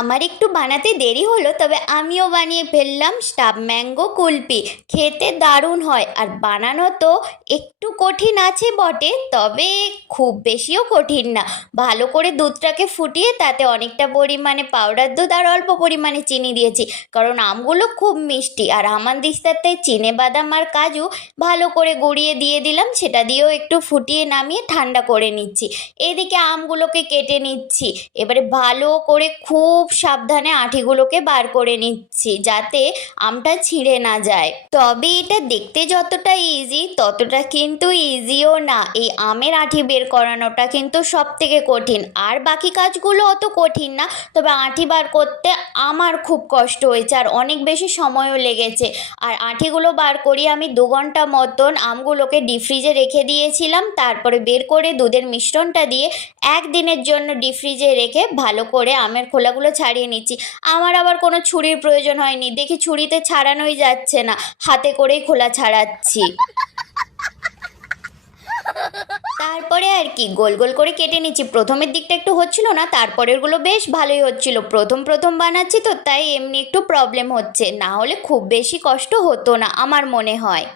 আমার একটু বানাতে দেরি হলো, তবে আমিও বানিয়ে ফেললাম স্টাফ ম্যাঙ্গো কুলফি। খেতে দারুণ হয়, আর বানানো তো একটু কঠিন আছে বটে, তবে খুব বেশিও কঠিন না। ভালো করে দুধটাকে ফুটিয়ে তাতে অনেকটা পরিমাণে পাউডার দুধ আর অল্প পরিমাণে চিনি দিয়েছি, কারণ আমগুলো খুব মিষ্টি। আর আমানদিস্তাতে চিনে বাদাম আর কাজু ভালো করে গুঁড়িয়ে দিয়ে দিলাম, সেটা দিয়েও একটু ফুটিয়ে নামিয়ে ঠান্ডা করে নিচ্ছি। এদিকে আমগুলোকে কেটে নিচ্ছি। এবারে ভালো করে খুব সাবধানে আঁটিগুলোকে বার করে নিচ্ছি, যাতে আমটা ছিঁড়ে না যায়। তবে এটা দেখতে যতটা ইজি, ততটা কিন্তু ইজিও না। এই আমের আঁটি বের করানোটা কিন্তু সব থেকে কঠিন, আর বাকি কাজগুলো অত কঠিন না। তবে আঁটি বার করতে আমার খুব কষ্ট হয়েছে, আর অনেক বেশি সময়ও লেগেছে। আর আঁটিগুলো বার করিয়ে আমি 2 ঘন্টা মতন আমগুলোকে ডিপ ফ্রিজে রেখে দিয়েছিলাম। তারপরে বের করে দুধের মিশ্রণটা দিয়ে 1 দিনের জন্য ডিপ ফ্রিজে রেখে ভালো করে আমের খোলাগুলো ছাড়িয়ে নিচ্ছি। আমার আবার কোনো ছুরির প্রয়োজন হয়নি, দেখি ছুরিতে ছাড়ানোই যাচ্ছে না, হাতে করেই খোলা ছাড়াচ্ছি। তারপরে আর কি গোল গোল করে কেটে নিচ্ছি। প্রথমের দিকটা একটু হচ্ছিল না, তারপরেরগুলো বেশ ভালোই হচ্ছিল। প্রথম প্রথম বানাচ্ছি তো, তাই এমনি একটু প্রবলেম হচ্ছে, না হলে খুব বেশি কষ্ট হতো না আমার মনে হয়।